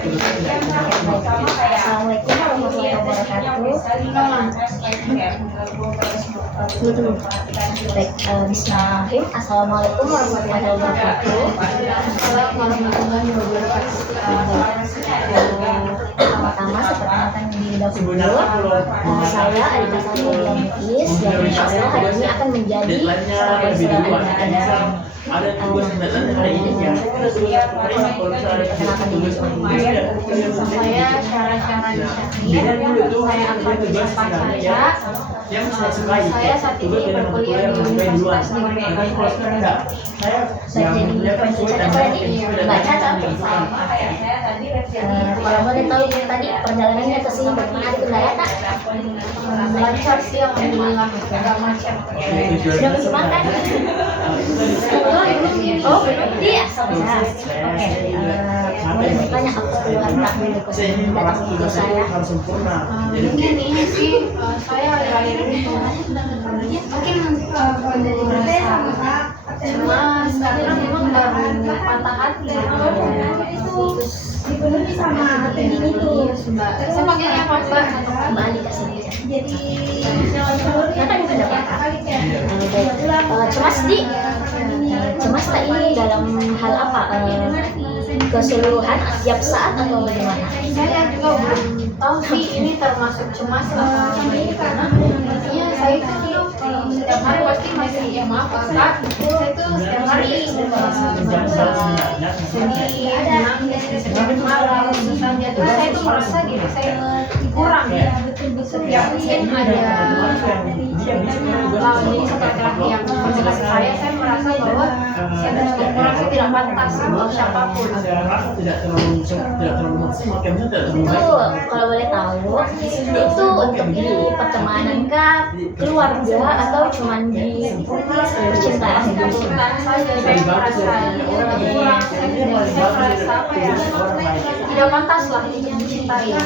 Assalamualaikum warahmatullahi wabarakatuh. Baik, bismillahirrahmanirrahim. Assalamualaikum warahmatullahi wabarakatuh. Warahmatullahi wabarakatuh. Pertama-tama seperti yang didahulu, saya Adita Salma Muiz yang insya Allah hari ini akan menjadi konselor ada tugas mendatang hari ini ya. Perkenalkan diri. Saya Syara Syahrir. Saya akan disapa Caca. Yang saya sukai. Saya saat ini berkuliah di Universitas Negeri Saya jadi konselor ini Mbak Caca. Kalau boleh tahu tadi perjalanannya ke sini bagaimana di kendala tak? Lancar sih, alhamdulillah, agak macet. Sudah mesti makan? Oh, belum? Iya, sama. Oke. Boleh bertanya apa keluhan tak mendukung datang ke saya? Mungkin ini sih, saya akhir-akhir ini mungkin merasa cemas karena memang baru patah hati. Terus dipenuhi sama ini tuh. Saya panggilnya apa Mbak? Mbak Ali kasih aja. Jadi Kenapa juga dapat? Cemas di cemas tak ini dalam hal apa? Keseluruhan setiap saat atau bagaimana? Saya juga belum tahu sih ini termasuk cemas atau bagaimana. Intinya saya itu dulu setiap hari pasti masih ya maaf Kak, saya itu setiap hari sedih, nangis, marah, susah jatuh. Saya itu merasa diri saya kurang ya. Setiap mungkin ada lawan jenis atau laki-laki yang mendekati saya merasa bahwa saya itu kurang, saya tidak pantas untuk siapapun. Itu kalau boleh tahu itu untuk di pertemanan kah, keluarga atau cuman di percintaan? Percintaan saja saya merasa kurang, saya merasa apa ya, tidak pantas lah dicintai.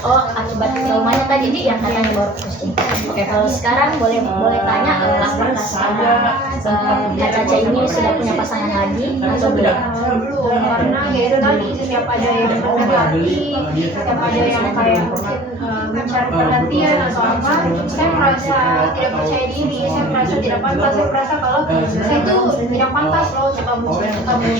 Oh, akibat traumanya tadi yang katanya baru putus cinta. Oke, kalau sekarang boleh tanya apakah Kak Caca ini sudah punya pasangan lagi atau belum? Belum, karena ya itu tadi setiap ada yang mendekati, setiap ada yang kayak mungkin mencari perhatian atau apa, saya merasa tidak percaya diri, saya merasa tidak pantas, saya merasa kalau saya itu tidak pantas loh untuk kamu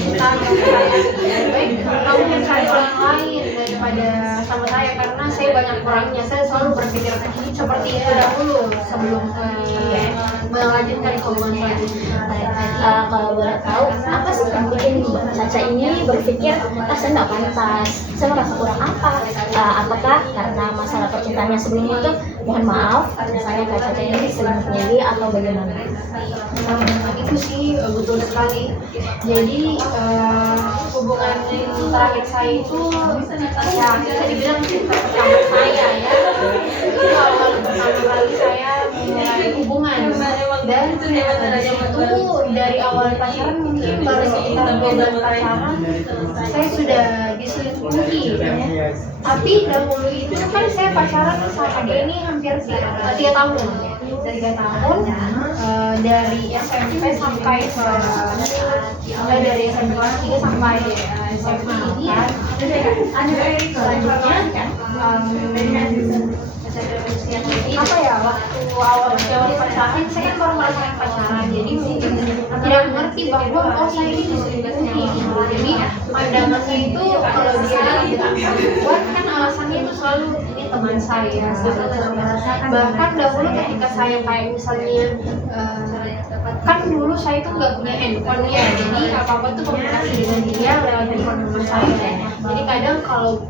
cinta yang kayak baik kamu mencari orang lain daripada sama saya, karena saya banyak kurangnya. Saya selalu berpikir seperti itu dahulu sebelum melanjutkan hubungan selanjutnya. Kalau boleh tahu, apa sih yang bikin Caca ini berpikir, saya nggak pantas, saya merasa kurang apa? Apakah karena masalah percintaannya sebelumnya itu, mohon maaf, misalnya Kak Caca ini selingkuh atau bagaimana? Itu sih betul sekali. Jadi hubungan terakhir saya itu ya bisa dibilang cinta pertama saya ya. Itu awal pertama kali saya memulai hubungan, dan itu dari awal pacaran mungkin baru sekitar 2 bulan pacaran saya sudah diselingkuhi ya. Tapi dahulu itu kan saya pacaran sama dia ini hampir 3 tahun. Dari 3 tahun, dari SMP sampai mulai dari SMP kelas 3 sampai SMA kan. Selanjutnya apa ya, waktu awal pacaran saya kan baru merasakan pacaran, jadi mungkin tidak mengerti bahwa oh saya ini diselingkuhi. Jadi pandangannya itu kalau dia buat kan alasannya itu selalu ini teman saya. Bahkan dahulu ketika saya kayak misalnya kan dulu saya tuh nggak punya handphone ya, jadi apa tuh komunikasi dengan dia lewat handphone mama saya. Jadi kadang kalau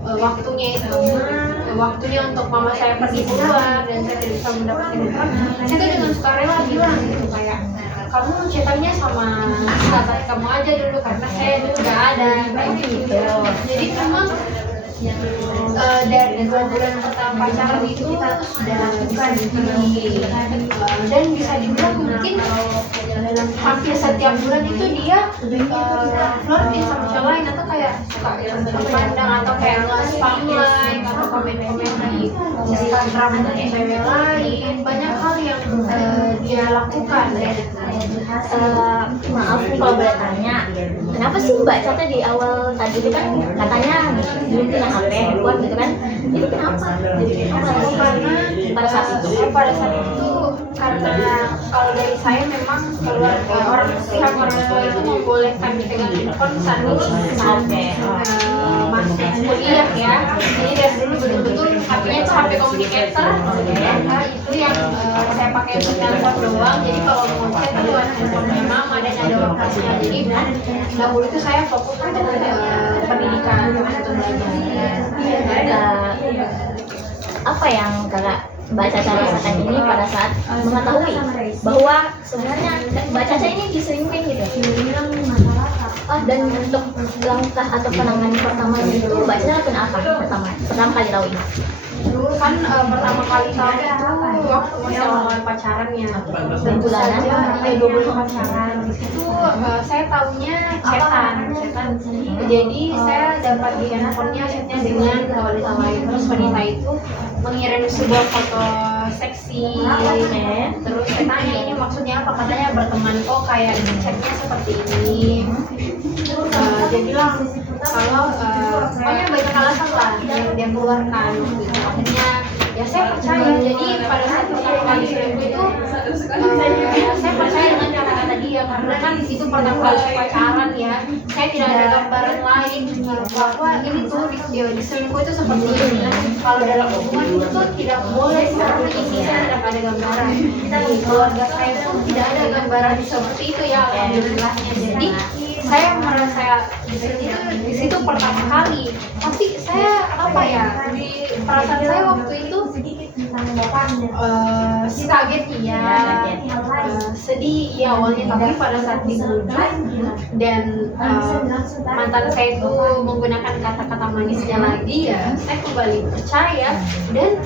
waktunya untuk mama saya pergi keluar dan saya tidak bisa mendapatkan handphone, saya tuh dengan sukarela bilang gitu kayak, kamu cetannya sama sahabat kamu aja dulu karena saya dulu nggak ada kayak gitu. Jadi memang dari 2 bulan pertama pacaran itu sudah diselingkuhi, dan bisa dibilang mungkin hampir setiap bulan itu dia flirting sama cowok lain atau kayak suka pandang atau kayak nge-spam like atau komen-komen di Instagram cewek lain. Banyak hal yang dia lakukan. Maaf kalau boleh tanya, kenapa sih Mbak Caca di awal tadi itu kan katanya belum punya pada saat itu karena kalau dari saya memang pihak orang tua itu membolehkan pegang handphone saat ini masih kuliah ya. Jadi dari dulu betul-betul HP-nya itu HP communicator. Nah, itu yang saya pakai untuk telepon doang. Jadi kalau mau chat itu ada handphonenya mama dan ada lokasinya. Jadi dahulu itu saya fokus untuk pendidikan untuk belajar. Apa yang kakak Mbak Caca rasakan ini pada saat mengetahui bahwa sebenarnya Mbak Caca ini diselingkuhin gitu? Dan untuk langkah atau penanganan pertamanya itu Mbak Caca lakukan apa pertama kali tahu ini? Dulu kan pertama kali tahu itu waktu masih awal pacaran ya, Bulanan? 2 bulan pacaran. Itu saya taunya chatan. Jadi saya dapat di handphonenya chatnya dengan wanita lain. Terus wanita itu mengirim sebuah foto seksi. Terus saya tanya ini maksudnya apa? Katanya berteman kok, kayak chatnya seperti ini. Dia bilang kalau pokoknya banyak alasan lah yang dia keluarkan. Akhirnya ya saya percaya. Jadi pada saat pertama kali selingkuh itu saya percaya dengan kata-kata dia, karena kan itu pertama kali pacaran ya. Saya tidak ada gambaran lain bahwa ini tuh di selingkuh itu seperti ini. Kalau dalam hubungan itu tuh tidak boleh seperti ini. Saya tidak ada gambaran. Di keluarga saya pun tidak ada gambaran seperti itu ya, alhamdulillahnya. Jadi saya merasa di situ pertama kali, tapi saya apa ya, di perasaan saya waktu itu kaget iya, sedih iya awalnya, tapi pada saat dibujuk dan mantan saya itu menggunakan kata-kata manisnya lagi ya, saya kembali percaya. Dan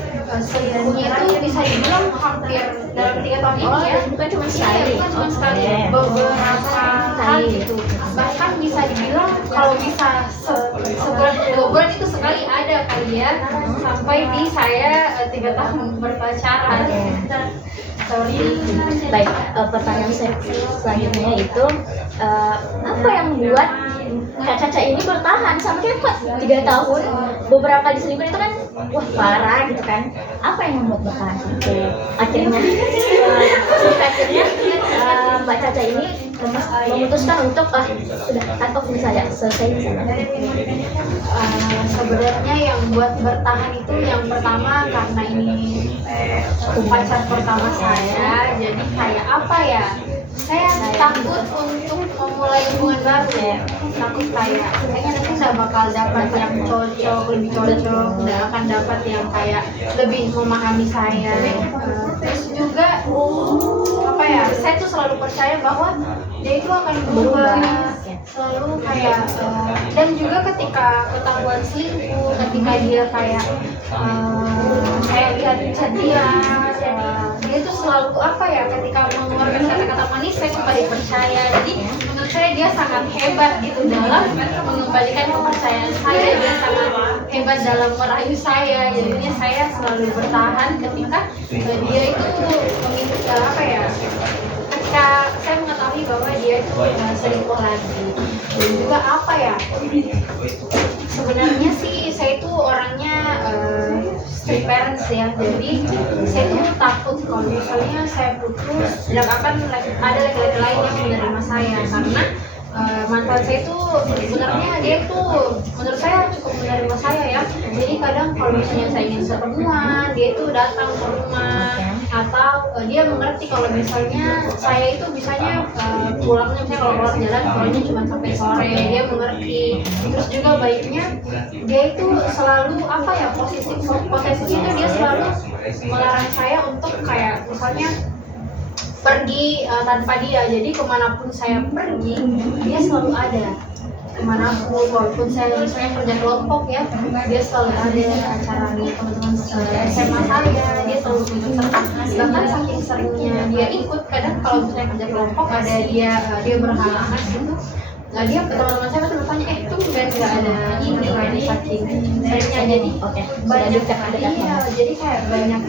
selingkuhnya itu bisa dibilang hampir dalam 3 tahun ini ya, bukan cuma sekali, bukan cuma sekali, beberapa kali gitu. Bahkan bisa dibilang kalau bisa sebulan 2 bulan itu sekali ada kali ya, sampai di saya 3 tahun berpacaran. Baik, pertanyaan saya selanjutnya itu apa yang membuat Kak Caca ini bertahan sampai kok 3 tahun, beberapa kali selingkuh itu kan wah parah gitu kan? Apa yang membuat bertahan sampai akhirnya Mbak Caca ini memutuskan untuk sudah cut off misalnya, selesai misalnya? Sebenarnya yang buat bertahan itu yang pertama karena ini pacar pertama saya, jadi kayak apa ya, saya takut untuk memulai hubungan baru ya. Takut kayaknya nanti nggak bakal dapat yang lebih cocok, nggak akan dapat yang kayak lebih memahami saya. Terus juga apa ya, saya tuh selalu percaya bahwa dia itu akan berubah, selalu kayak dan juga ketika ketahuan selingkuh, ketika dia kayak saya lihat chat dia itu selalu apa ya, ketika mengeluarkan kata-kata manis saya kembali percaya. Jadi menurut saya dia sangat hebat gitu dalam mengembalikan kepercayaan saya, dia sangat hebat dalam merayu saya. Jadinya saya selalu bertahan ketika dia itu apa ya, ketika saya mengetahui bahwa dia itu selingkuh lagi. Dan juga apa ya, sebenarnya sih saya itu orangnya strict parents ya, jadi saya tuh takut kalau misalnya saya putus tidak akan ada laki-laki lain yang menerima saya, karena mantan saya itu sebenarnya dia itu menurut saya cukup menerima saya ya. Jadi kadang kalau misalnya saya ingin ketemuan, dia itu datang ke rumah, atau dia mengerti kalau misalnya saya itu bisanya pulangnya misalnya kalau keluar jalan pulangnya cuma sampai sore, dia mengerti. Terus juga baiknya dia itu selalu apa ya, posisinya itu dia selalu melarang saya untuk kayak misalnya pergi tanpa dia. Jadi kemanapun saya pergi dia selalu ada, kemanapun, walaupun saya misalnya kerja kelompok ya, dia selalu ada acara nih teman-teman SMA saya, dia selalu ikut serta. Bahkan saking seringnya dia ikut, kadang kalau misalnya kerja kelompok ada dia berhalangan gitu. Nah dia teman-teman saya tuh bertanya, itu nggak ada ini kan, saking seringnya. Jadi banyak jadi kayak banyak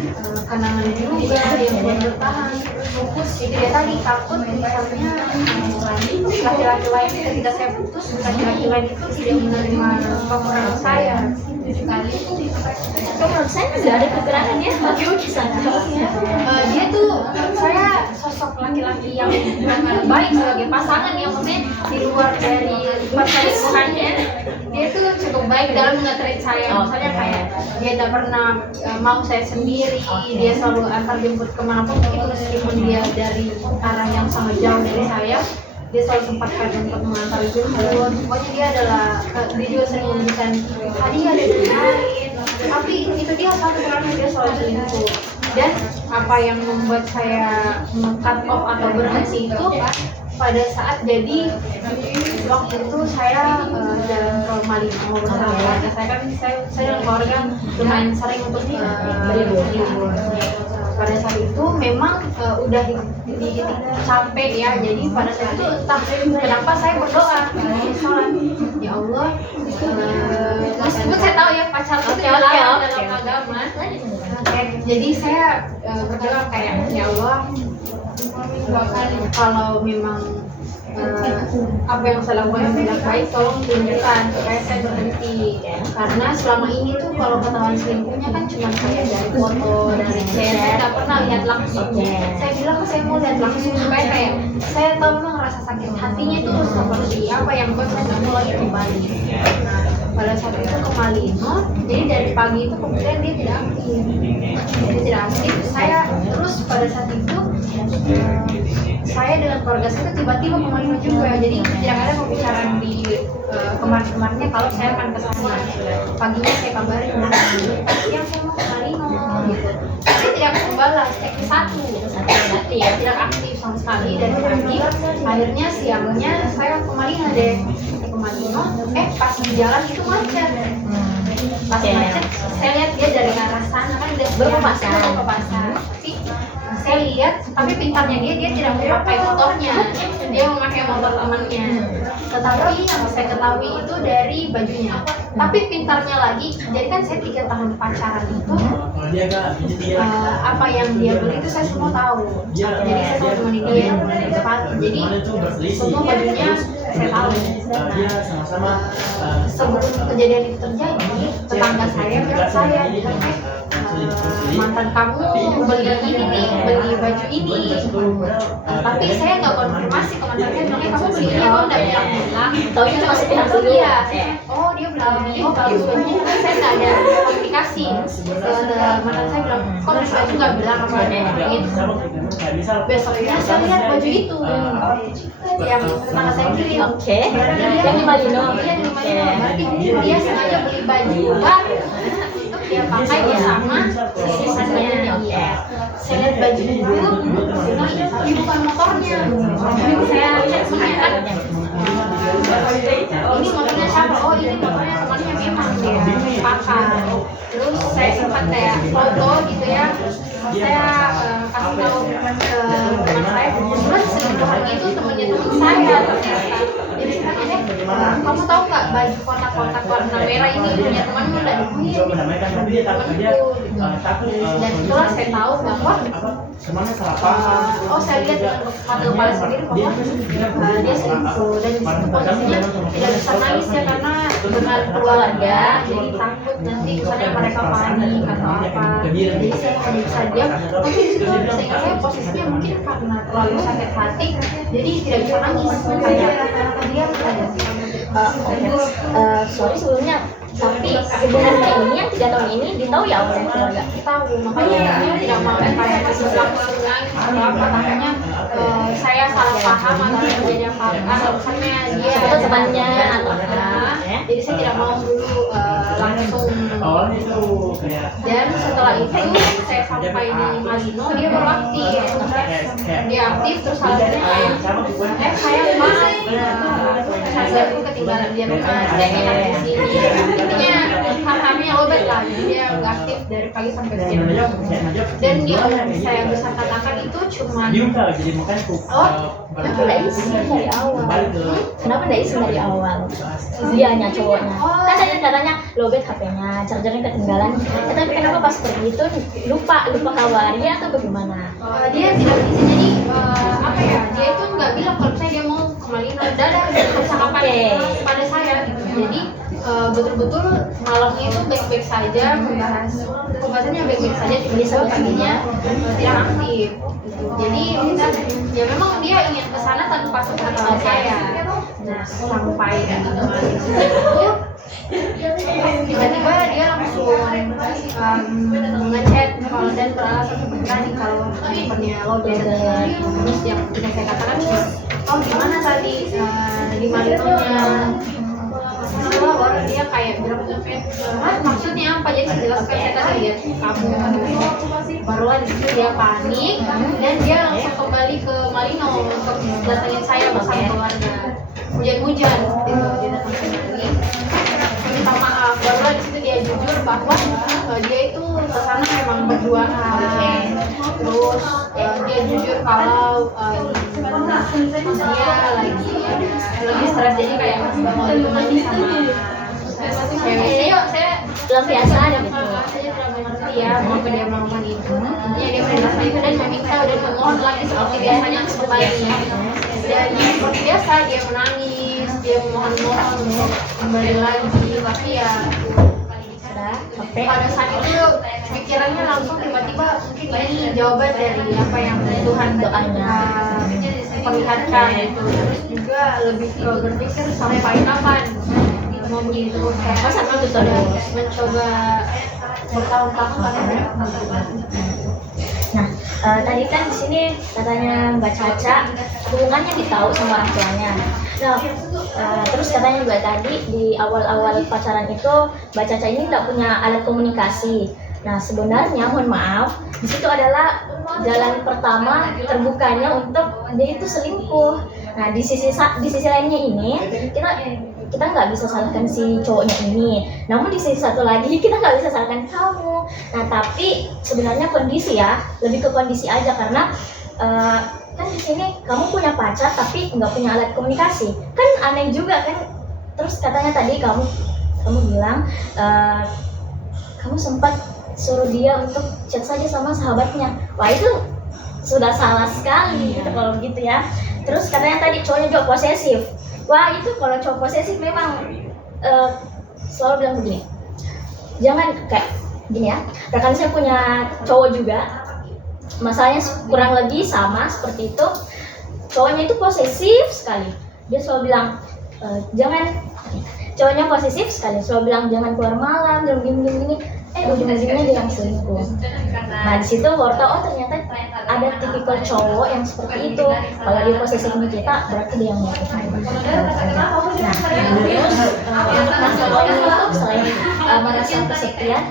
kenangan juga yang buat bertahan. Jadi dia tadi takut misalnya laki-laki lain ketika saya putus, laki-laki lain itu tidak menerima kekurangan saya. sekali. Kalau menurut saya nggak ada kekurangan ya, oke saja. Dia tuh menurut saya sosok laki-laki yang sangat baik sebagai pasangan yang maksudnya di luar dari perselingkuhannya, dia tuh cukup baik dalam nge-treat saya. Misalnya kayak dia tak pernah mau saya sendiri, dia selalu antar jemput kemanapun, mungkin meskipun dia dari arah yang sangat jauh dari saya, dia selalu sempatkan untuk mengantar jemput. Pokoknya dia adalah dia juga sering memberikan hadiah dan lain-lain. Tapi itu dia satu karena dia selalu selingkuh. Dan apa yang membuat saya cut off atau berhenti itu pada saat jadi waktu itu saya jalan ke Malino bersama keluarga saya, kan saya dan keluarga lumayan sering untuk berlibur. Pada saat itu memang udah di capek ya, jadi pada saat itu entah kenapa saya berdoa sholat, ya Allah, meskipun saya tahu ya pacar itu dilarang dalam agama, jadi saya berdoa kayak ya Allah, kalau memang apa yang saya lakukan yang tidak baik, tolong tunjukkan supaya saya berhenti. Karena selama ini tuh kalau ketahuan selingkuhnya kan cuma saya dari foto, dari chat, saya nggak pernah lihat langsung. Saya bilang saya mau lihat langsung supaya kayak saya tahu memang rasa sakit hatinya itu seperti apa yang buat saya nggak mau lagi kembali. Nah, pada saat itu ke Malino, jadi dari pagi itu kemudian dia tidak aktif. Saya terus pada saat itu saya dengan keluarga saya tiba-tiba ke Malino juga, jadi tidak ada pembicaraan di kemarin-kemarinnya kalau saya akan ke sana. Paginya saya kabarin, siang saya mau ke Malino gitu. Saya tidak membalas, satu berarti ya tidak aktif sama sekali dari pagi. Akhirnya siangnya saya ke Malino deh, pas di jalan itu macet. Pas macet, saya lihat dia dari arah sana kan dia berpapasan. Saya lihat, tapi pintarnya dia tidak memakai motornya, dia memakai motor temannya. Tetapi yang saya ketahui itu dari bajunya. Tapi pintarnya lagi, jadi kan saya 3 tahun pacaran itu, apa yang dia beli itu saya semua tahu. Jadi saya selalu temani dia sepatu. Jadi semua bajunya saya tahu. Nah, sebelum kejadian itu terjadi, tetangga saya bilang saya mantan kamu beli ini nih, beli baju ini. Tapi saya nggak konfirmasi ke mantan saya, bilangnya kamu beli ini, kamu udah bilang. Tahu itu masih pihak dia. Oh dia beli ini, bagus bajunya. Kan saya nggak ada komunikasi. Mantan saya bilang, kok beli baju nggak bilang apa ingin. Besoknya saya lihat baju itu yang tetangga saya kirim. Yang di Malino. Berarti dia sengaja beli baju baru. Dia pakai dia sama sisanya. Saya lihat baju itu, ini bukan motornya. Saya lihat semuanya kan. Ini motornya siapa? Oh ini motornya temannya memang dia pakai. Terus saya sempat kayak foto gitu ya. Saya kasih tahu ke teman saya, kebetulan selingkuhan itu temannya teman saya ternyata. Jadi kamu tahu nggak baju kotak-kotak warna merah ini punya temanmu nggak? Dan setelah saya tahu bahwa saya lihat dengan mata kepala sendiri bahwa dia selingkuh, dan disitu posisinya tidak bisa nangis ya karena dengan keluarga, jadi takut nanti misalnya mereka panik atau apa. Jadi saya hanya bisa diam. Tapi disitu saya posisinya mungkin karena terlalu sakit hati, jadi tidak bisa nangis. Kayak diam saja. Sorry sebelumnya, tapi sebenarnya ini yang 3 tahun ini ditahu ya oleh keluarga. Tahu, makanya tidak mau kayak langsung atau apa, takutnya saya salah paham atau terjadi apa-apa, misalnya dia atau temannya atau apa. Jadi saya tidak mau dulu langsung. Dan setelah itu saya sampai di Malino, dia baru aktif. Dia aktif terus akhirnya kayak saya aku ketinggalan di rumah, saya enak di sini. Intinya hal-halnya obat lah, jadi dia nggak aktif dari pagi sampai siang. Dan yang saya bisa katakan itu cuma kenapa nggak isi dari awal? Kenapa nggak isi dari awal? Dianya cowoknya. Kan saya katanya lobet HP-nya, chargernya ketinggalan. Tapi kenapa pas pergi itu lupa kabarnya atau bagaimana? Dia tidak bisa, jadi apa ya? Dia itu nggak bilang kalau saya dia mau ke Malino. Dadah, bisa kapan pada saya gitu. Jadi betul-betul malamnya itu baik-baik saja, pembahasannya baik-baik saja, tiba-tiba paginya tidak aktif gitu. Jadi ya memang dia ingin ke sana tanpa sepengetahuan saya. Nah, sampai itu tiba-tiba dia langsung ngechat dan beralasan seperti tadi kalau handphonenya lowbat. Terus yang saya katakan, oh gimana tadi di Malitonya? Setelah baru dia kayak bilang, Mas maksudnya apa? Jadi jelaskan, saya tadi lihat kamu. Barulah di situ dia panik dan dia langsung kembali ke Malino untuk datangin saya bersama keluarga. Hujan-hujan gitu, dia datang ke sini minta maaf. Barulah di situ dia jujur bahwa dia itu kesana memang berduaan. Terus dia jujur kalau dia lagi stres, jadi kayak mau ditemani sama cewek. Saya Pelampiasan gitu. saya tidak mengerti ya mengapa dia melakukan itu. Ya dia menjelaskan itu dan meminta dan memohon lagi seperti biasanya sebaiknya. Dan seperti biasa dia menangis, dia memohon-mohon untuk kembali lagi, tapi ya pada saat itu pikirannya langsung tiba-tiba mungkin ini jawaban dari apa yang Tuhan doanya perlihatkan itu. Terus juga lebih ke berpikir sampai kapan mau begitu. Masa itu sudah mencoba bertahun-tahun Nah, tadi kan di sini katanya Mbak Caca hubungannya ditahu sama orang tuanya. Nah, terus katanya juga tadi di awal-awal pacaran itu Mbak Caca ini tidak punya alat komunikasi. Nah, sebenarnya mohon maaf, di situ adalah jalan pertama terbukanya untuk dia itu selingkuh. Nah, di sisi lainnya ini kita nggak bisa salahkan si cowoknya ini, namun di sisi satu lagi kita nggak bisa salahkan kamu. Nah, tapi sebenarnya kondisi ya, lebih ke kondisi aja, karena kan di sini kamu punya pacar tapi nggak punya alat komunikasi, kan aneh juga kan. Terus katanya tadi kamu bilang kamu sempat suruh dia untuk chat saja sama sahabatnya. Wah, itu sudah salah sekali gitu kalau begitu ya. Terus katanya tadi cowoknya juga posesif. Wah, itu kalau cowok posesif memang selalu bilang begini, jangan kayak gini ya. Rekan saya punya cowok juga, masalahnya kurang lebih sama seperti itu. Cowoknya itu posesif sekali. Dia selalu bilang cowoknya posesif sekali, selalu bilang jangan keluar malam, jangan gini. Ujung-ujungnya dia yang selingkuh. Nah, di situ baru tahu, oh ternyata ada tipikal cowok yang seperti itu. Kalau dia posesif sama kita, berarti dia yang melakukan. Nah, terus untuk masalah itu selain merasa kesepian,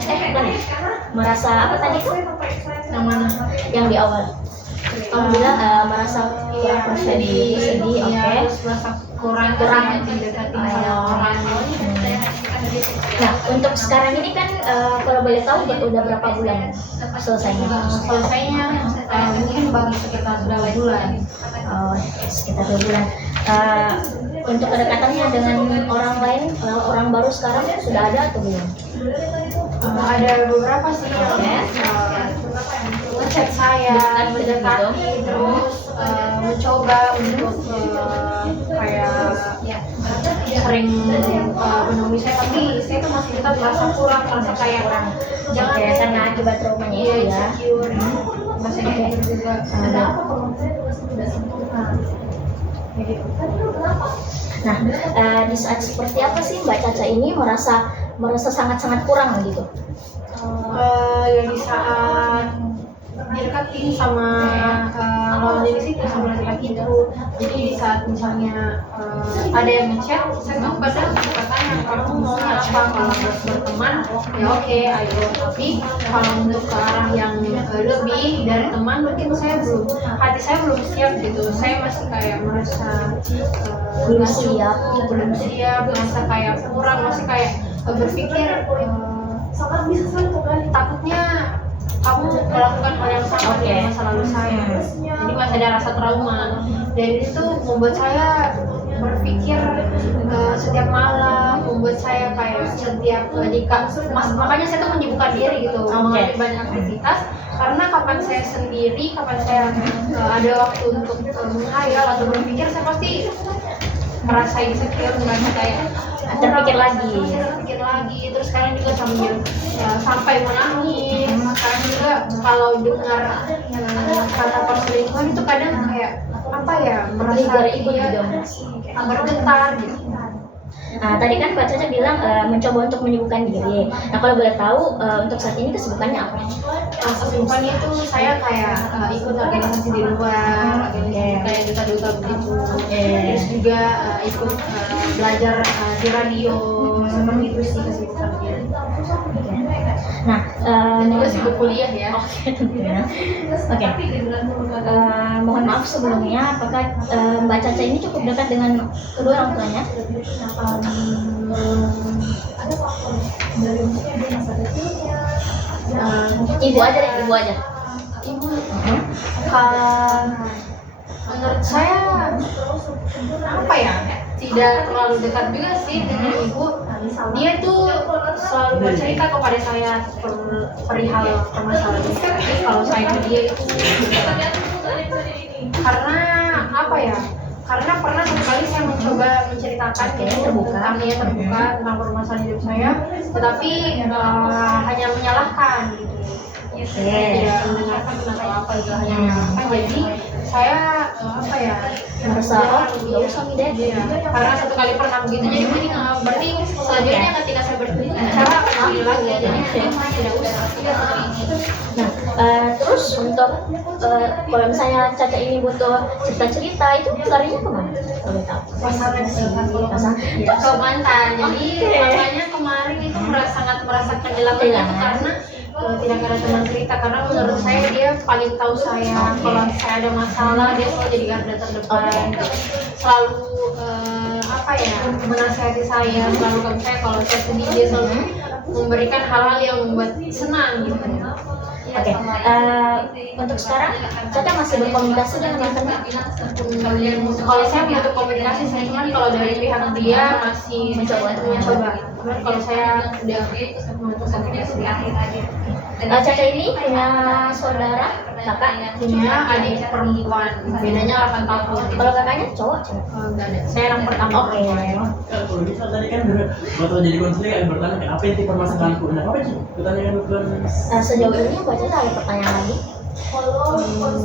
merasa apa tadi tuh namanya yang di awal? Kamu bilang merasa kurang percaya diri, sedih, oke. merasa kurang mendekati orang. Nah, untuk sekarang ini kan kalau boleh tahu udah berapa bulan selesainya? Selesainya mungkin baru sekitar 2 bulan. Sekitar 2 bulan. Untuk kedekatannya dengan orang lain, orang baru sekarang sudah ada atau belum? Ada beberapa sih yang ngechat saya, mendekati, terus mencoba untuk kayak sering menemui saya, tapi saya tuh masih tetap merasa kurang, merasa kayak jangan Karena akibat traumanya itu ya. insecure, merasa insecure juga. Nah, di saat seperti apa sih Mbak Caca ini merasa sangat-sangat kurang gitu? Ya di saat didekatin sama lawan jenis itu, sama laki-laki itu. Jadi di saat misalnya ada yang ngechat, saya tuh kadang suka tanya, kamu maunya apa? Kalau buat berteman, ya oke, ayo. Tapi kalau untuk ke arah yang lebih dari teman, mungkin hati saya belum siap gitu. Saya masih kayak merasa Belum siap, merasa kayak kurang, masih kayak berpikir takutnya kamu melakukan hal yang sama di masa lalu saya. Jadi masih ada rasa trauma, dan itu membuat saya berpikir setiap malam, membuat saya kayak setiap makanya saya tuh menyibukkan diri gitu, mengambil banyak aktivitas, karena kapan saya sendiri, kapan saya ada waktu untuk menghayal atau berpikir, saya pasti merasa insecure, merasa kayak Terpikir lagi. Saya terpikir lagi, terus sekarang juga sampai menangis. Sekarang juga kalau dengar kata perselingkuhan itu kadang kayak apa ya, merasa Ikut dia juga. bergetar gitu. Nah, tadi kan Mbak Caca bilang mencoba untuk menyibukkan diri. Nah, kalau boleh tahu untuk saat ini kesibukannya apa? Kesibukannya itu saya kayak ikut organisasi di luar, organisasi kayak duta-duta begitu. Terus juga ikut belajar di radio, seperti itu sih kesibukannya. Nah, Dan juga sibuk kuliah ya. Oke, tentunya. Oke. Mohon maaf sebelumnya, apakah Mbak Caca ini cukup dekat dengan kedua orang tuanya? Ibu aja deh, ibu aja. Ibu, kalau menurut saya apa ya, tidak terlalu dekat juga sih dengan ibu. Dia tuh selalu bercerita kepada saya perihal permasalahan itu. Tapi kalau saya ke dia itu karena apa ya? Karena pernah satu kali saya mencoba menceritakan tentang tentang permasalahan hidup saya, tetapi hanya menyalahkan gitu. Tidak mendengarkan atau apa gitu, hanya menyalahkan. Jadi saya apa ya, Merasa nggak usah deh. karena satu kali pernah begitu, jadi berarti selanjutnya ketika saya berbicara akan begini lagi, jadi tidak usah. Nah, terus untuk kalau misalnya Caca ini butuh cerita-cerita, itu larinya kemana? Boleh tahu? Pasangan sih, Pasangan. ke mantan. Jadi makanya kemarin itu sangat merasa kehilangan itu karena tidak ada teman cerita, karena menurut saya dia paling tahu saya. Kalau saya ada masalah, dia selalu jadi garda terdepan, selalu apa ya, menasihati saya, selalu ke saya. Kalau saya sedih, dia selalu memberikan hal-hal yang membuat senang gitu. Oke. Untuk sekarang Caca masih berkomunikasi dengan mantannya? Kalau saya butuh komunikasi, saya cuman kalau dari pihak dia masih mencoba. Cuman kalau saya udah untuk komunikasi. Caca ini punya saudara, kakak? Punya adik perempuan, bedanya 8 tahun. Kalau kakaknya cowok, cewek? Enggak ada. Saya yang pertama. Oke. Kalau misal tadi kan waktu jadi konseling yang bertanya apa inti permasalahanku, nah apa sih? Pertanyaan bukan Sejauh ini Mbak Caca ada pertanyaan lagi?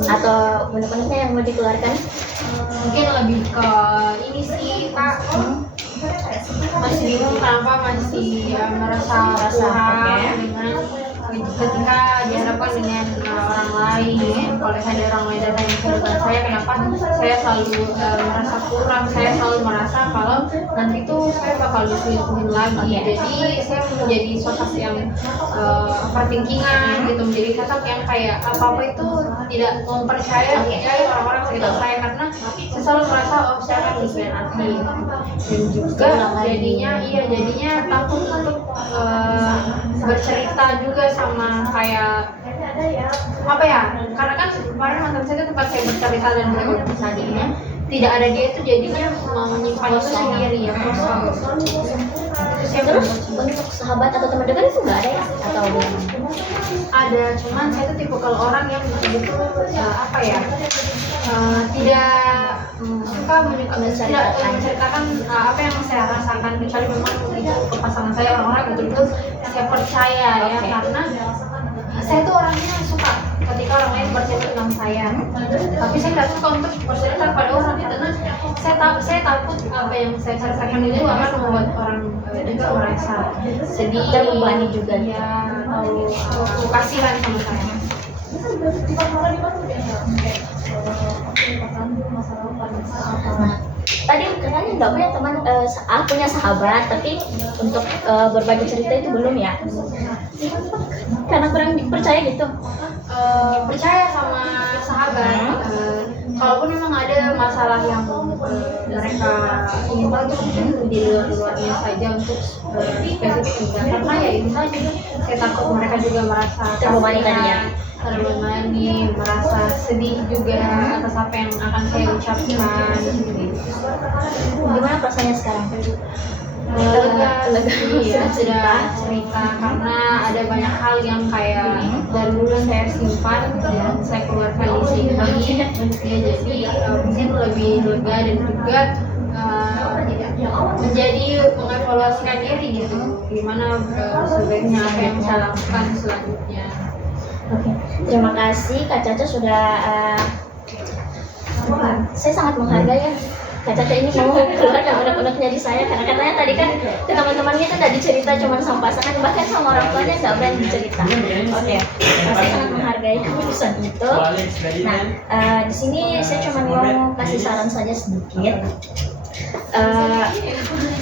Atau benar-benarnya yang mau dikeluarkan? Mungkin lebih ke ini sih Kak. Masih bingung kenapa masih merasa kurang dengan ketika dihadapkan dengan orang lain. Kalau saya ada orang lain datang yang kehidupan saya, kenapa saya selalu merasa kurang, saya selalu merasa kalau nanti tuh saya bakal diselingkuhin lagi. Jadi saya menjadi sosok yang overthinkingan gitu, menjadi sosok yang kayak apa-apa itu tidak mempercayai orang-orang sekitar saya, karena saya selalu merasa saya akan dikhianati. Dan juga jadinya takut untuk bercerita juga sama kayak apa ya, karena kan kemarin mantan saya itu tempat saya bercerita dan beliau jadinya tidak ada dia, itu jadinya menyimpan itu sendiri ya. Terus untuk sahabat atau teman dekat itu nggak ada ya? Atau ada, cuman saya tuh tipe kalau orang yang betul-betul apa ya, tidak suka menceritakan apa yang saya rasakan, kecuali memang itu ke pasangan saya, orang-orang betul-betul saya percaya ya, karena saya tuh orangnya suka ketika orang lain bercerita tentang saya, tapi saya tidak suka untuk bercerita pada orang, karena saya takut apa yang saya ceritakan itu akan membuat orang juga merasa sedih, terbebani juga ya, atau kasihan sama saya. Nah, tadi katanya nggak punya teman, punya sahabat, tapi untuk berbagi cerita itu belum ya? Karena kurang dipercaya gitu. Percaya sama sahabat. Kalaupun memang ada masalah yang mereka ingin tahu, itu mungkin di luar-luarnya saja, untuk spesifik enggak, karena ya itu saja. Saya takut mereka juga merasa Terbebani tadi ya? terbebani, merasa sedih juga atas apa yang akan saya ucapkan. Gimana perasaannya sekarang? Lega sih, ya, sudah cerita, karena ada banyak hal yang kayak dari dulu saya simpan dan saya keluarkan di sini ya, jadi mungkin lebih lega dan juga menjadi mengevaluasikan diri gitu, gimana sebaiknya apa yang bisa lakukan selanjutnya. Oke, terima kasih Kak Caca sudah saya sangat menghargai ya Kak Caca ini mau keluarkan unek-uneknya di saya karena katanya tadi kan ke teman-temannya kan tadi cerita cuma sama pasangan bahkan sama orang tuanya nggak berani cerita. Oke, saya sangat menghargai keputusan itu. Nah, di sini saya cuma mau kasih saran saja sedikit.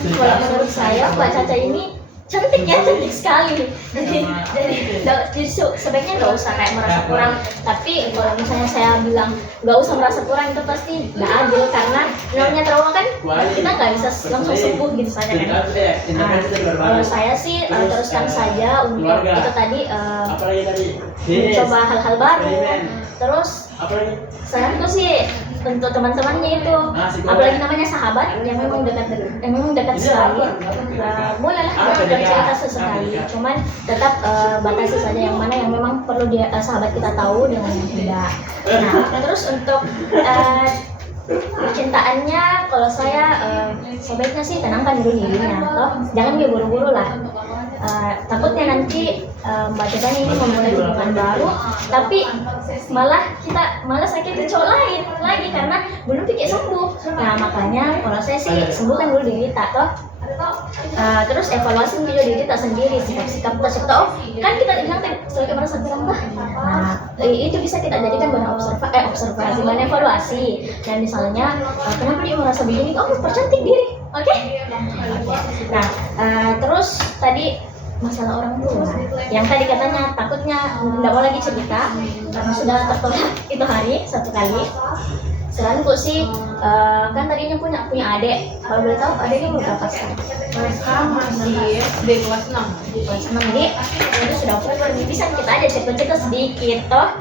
Kalau menurut saya Mbak Caca ini cantik ya, cantik sekali. Jadi sebaiknya nggak usah kayak merasa kurang. Tapi kalau misalnya saya bilang nggak usah merasa kurang itu pasti nggak adil karena namanya trauma kan kita nggak bisa langsung sembuh gitu saja kan. Kalau saya sih teruskan saja untuk itu tadi mencoba hal-hal baru. Terus saranku sih untuk teman-temannya itu, apalagi namanya sahabat yang memang dekat sekali, bolehlah bercerita sesekali, cuman tetap batasi saja yang mana yang memang perlu sahabat kita tahu dengan yang tidak. Nah, terus untuk percintaannya, kalau saya sebaiknya sih tenangkan dulu dirinya, toh jangan buru-buru lah. Takutnya nanti Mbak Caca ini memulai hubungan baru, tapi malah sakit cowok lain lagi karena belum pikir sembuh. Nah makanya kalau saya sih sembuhkan dulu diri tak toh. Terus evaluasi juga diri tak sendiri, sikap-sikap kita suka kan kita bilang sebagai merasa kurang bah. Nah itu bisa kita jadikan bahan observasi, bahan evaluasi. Dan misalnya kenapa dia merasa begini? Oh percantik diri, oke? Nah terus tadi masalah orang tua yang tadi katanya takutnya nggak mau lagi cerita karena sudah tertolak itu hari satu kali. Saranku sih kan tadinya punya adik, kalau boleh tahu adiknya berapa sekarang? Sekarang masih SD kelas 6. Kelas 6, jadi itu sudah puber, bisa kita aja cerita sedikit toh.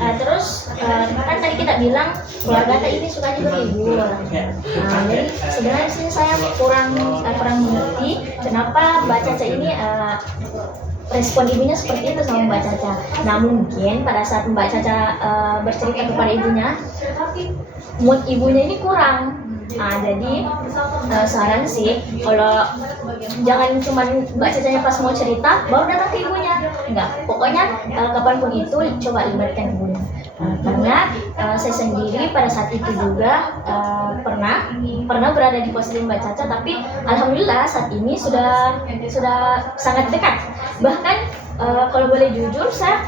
Terus kan tadi kita bilang keluarga ini sukanya berlibur. Jadi sebenarnya sih saya kurang mengerti kenapa Mbak Caca ini respon ibunya seperti itu sama Mbak Caca. Nah mungkin pada saat Mbak Caca bercerita kepada ibunya, mood ibunya ini kurang. Nah jadi saran sih kalau jangan cuma Mbak Cacanya pas mau cerita baru datang ke ibunya, enggak, pokoknya kapanpun itu coba libatkan ibunya. Karena saya sendiri pada saat itu juga pernah berada di posisi Mbak Caca, tapi alhamdulillah saat ini sudah sangat dekat. Bahkan kalau boleh jujur saya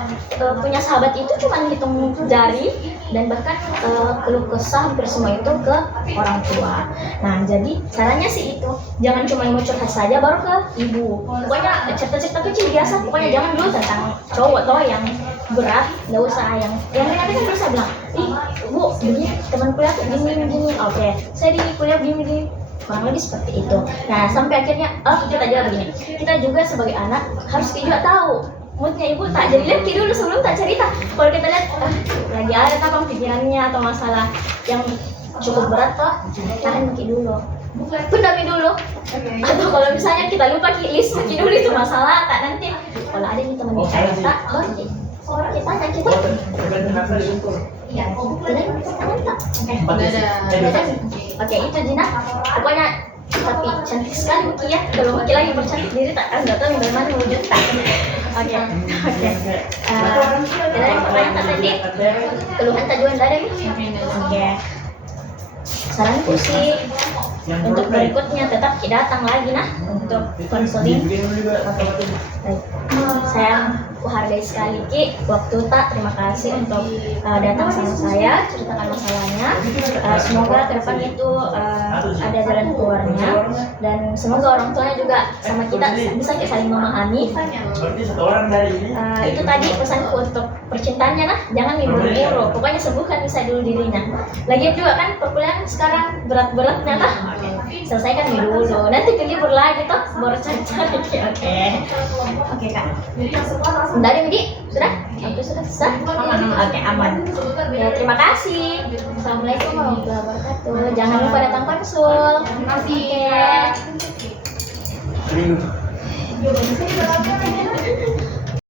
punya sahabat itu cuma hitung jari, dan bahkan keluh kesah hampir semua itu ke orang tua. Nah jadi sarannya sih itu, jangan cuma mau curhat saja baru ke ibu. Pokoknya cerita-cerita kecil biasa, pokoknya jangan dulu tentang cowok toh yang berat, nggak usah yang ringan kan bisa bilang, ih bu begini teman kuliah gini, oke saya di kuliah begini, kurang lebih seperti itu. Nah sampai akhirnya kita juga begini, kita juga sebagai anak harus juga tahu moodnya ibu tak, jadi lihat dulu sebelum tak cerita. Kalau kita lihat lagi ada apa pikirannya atau masalah yang cukup berat toh, tahan dulu, pendami dulu. Atau kalau misalnya kita lupa list dulu itu masalah tak, nanti kalau ada nih teman cerita kita iya, oke itu Jina. Pokoknya tapi cantik sekali Muki ya. Kalau Muki lagi bercantik diri tak kan nggak tahu yang bagaimana wujud tak. Oke. Ada yang pertanyaan tak tadi? Keluhan tajuan dari? Oke. Saranku sih untuk berikutnya tetap datang lagi nah untuk konseling. Oke. Baik. Saya hargai sekali Ki waktu tak, terima kasih untuk datang sama saya ceritakan masalahnya. Semoga ke depan itu ada jalan keluarnya, dan semoga orang tuanya juga sama kita bisa saling memahami. Itu tadi pesanku untuk percintaannya nah, jangan buru-buru, pokoknya sembuhkan bisa dulu dirinya. Lagian juga kan perkuliahan sekarang berat-beratnya lah, selesaikan dulu, nanti ke libur lagi toh baru cari. Oke Kak. Dari Midi sudah? Aku sudah selesai? Aman. Oke, aman. Ya, terima kasih. Assalamualaikum warahmatullahi wabarakatuh. Jangan lupa datang konsul. Terima kasih. Oke.